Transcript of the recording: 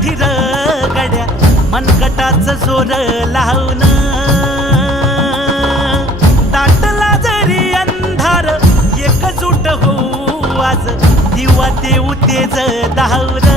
मातीसाठी गड्या मनगटाच जोर लावून दाटला जरी अंधार एकजूट होऊ आज दिवा देऊ तेज धावण.